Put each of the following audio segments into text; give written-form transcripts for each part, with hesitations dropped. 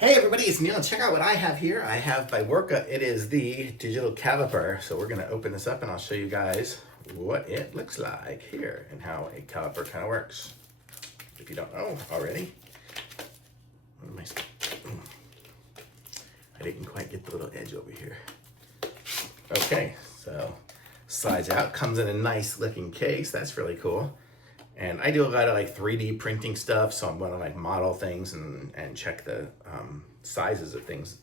Hey everybody, it's Neil. Check out what I have here. I have by Werka, it is the digital caliper. So we're gonna open this up and I'll show you guys what it looks like here and how a caliper kind of works. If you don't know already. I didn't quite get the little edge over here. Okay, so slides out, comes in a nice looking case. That's really cool. And I do a lot of like 3D printing stuff, so I'm going to like model things and check the sizes of things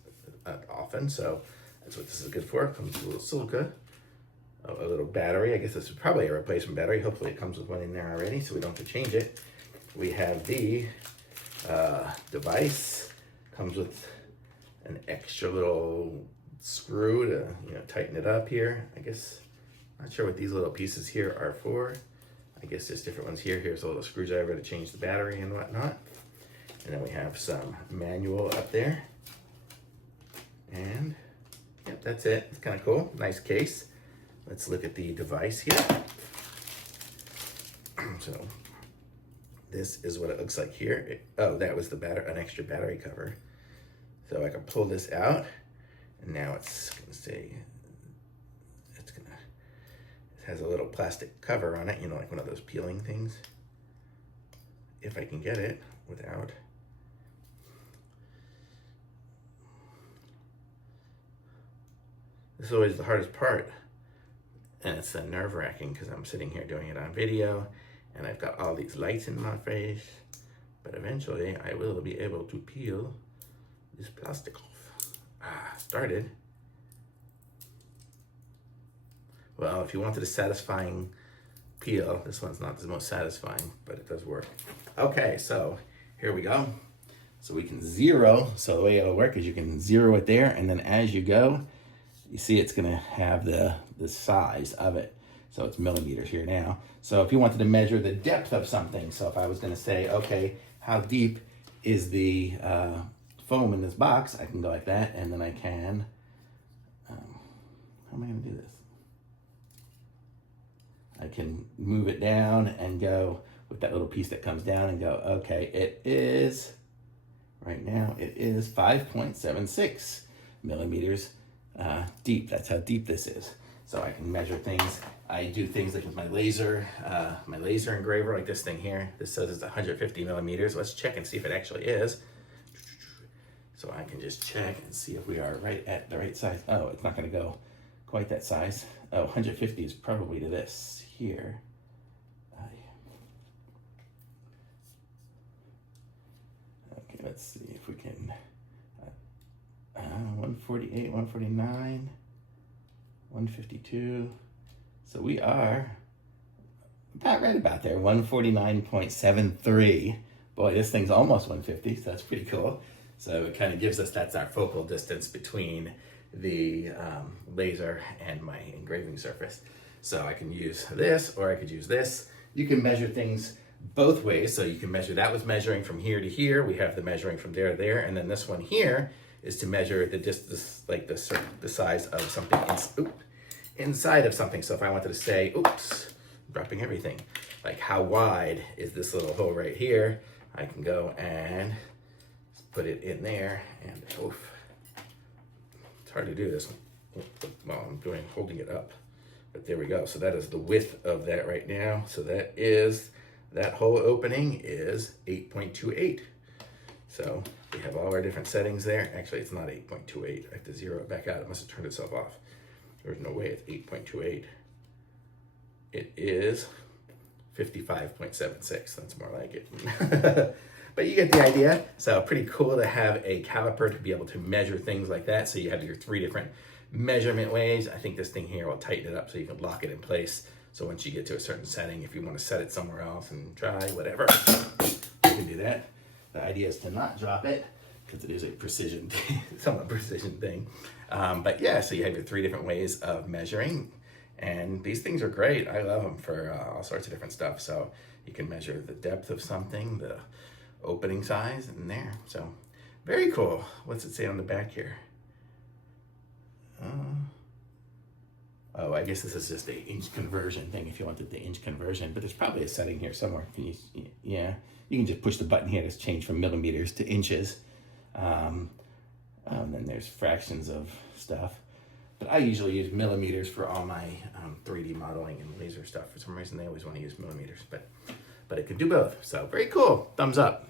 often. So that's what this is good for. It comes with a little silica, a little battery. I guess this is probably a replacement battery. Hopefully it comes with one in there already, so we don't have to change it. We have the device. Comes with an extra little screw to tighten it up here. I guess not sure what these little pieces here are for. I guess there's different ones here. Here's a little screwdriver to change the battery and whatnot. And then we have some manual up there. And yep, that's it. It's kind of cool. Nice case. Let's look at the device here. So this is what it looks like here. Oh, that was an extra battery cover. So I can pull this out, and now it's gonna say, it has a little plastic cover on it, like one of those peeling things. If I can get it without. This is always the hardest part. And it's nerve-wracking because I'm sitting here doing it on video and I've got all these lights in my face. But eventually I will be able to peel this plastic off. Started. Well, if you wanted a satisfying peel, this one's not the most satisfying, but it does work. Okay, so here we go. So we can zero. So the way it'll work is you can zero it there, and then as you go, you see it's gonna have the size of it. So it's millimeters here now. So if you wanted to measure the depth of something, so if I was gonna say, okay, how deep is the foam in this box, I can go like that, and then I can, how am I gonna do this? I can move it down and go with that little piece that comes down and go, okay, it is, right now, it is 5.76 millimeters deep. That's how deep this is. So I can measure things. I do things like with my laser engraver, like this thing here. This says it's 150 millimeters. Let's check and see if it actually is. So I can just check and see if we are right at the right size. Oh, it's not gonna go quite that size. Oh, 150 is probably to this here. Okay, let's see if we can, 148, 149, 152. So we are right about there, 149.73. Boy, this thing's almost 150, so that's pretty cool. So it kind of gives us, that's our focal distance between the laser and my engraving surface. So I can use this or I could use this. You can measure things both ways. So you can measure, that was measuring from here to here. We have the measuring from there to there. And then this one here is to measure the distance, like the size of something inside of something. So if I wanted to say, oops, dropping everything, like how wide is this little hole right here? I can go and put it in there and oof. It's hard to do this while I'm holding it up, but there we go. So that is the width of that right now. So that whole opening is 8.28. So we have all our different settings there. Actually, it's not 8.28. I have to zero it back out. It must have turned itself off. There's no way it's 8.28. It is 55.76. That's more like it. But you get the idea. So pretty cool to have a caliper to be able to measure things like that. So you have your 3 different measurement ways. I think this thing here will tighten it up so you can lock it in place. So once you get to a certain setting, if you want to set it somewhere else and try whatever, you can do that. The idea is to not drop it because it is a precision, somewhat precision thing. But yeah, so you have your 3 different ways of measuring. And these things are great. I love them for all sorts of different stuff. So you can measure the depth of something, the opening size in there. So very cool. What's it say on the back here? Oh, I guess this is just a inch conversion thing if you wanted the inch conversion, but there's probably a setting here somewhere. Yeah, you can just push the button here to change from millimeters to inches. And then there's fractions of stuff. But I usually use millimeters for all my 3D modeling and laser stuff. For some reason, they always want to use millimeters, but it can do both. So very cool. Thumbs up.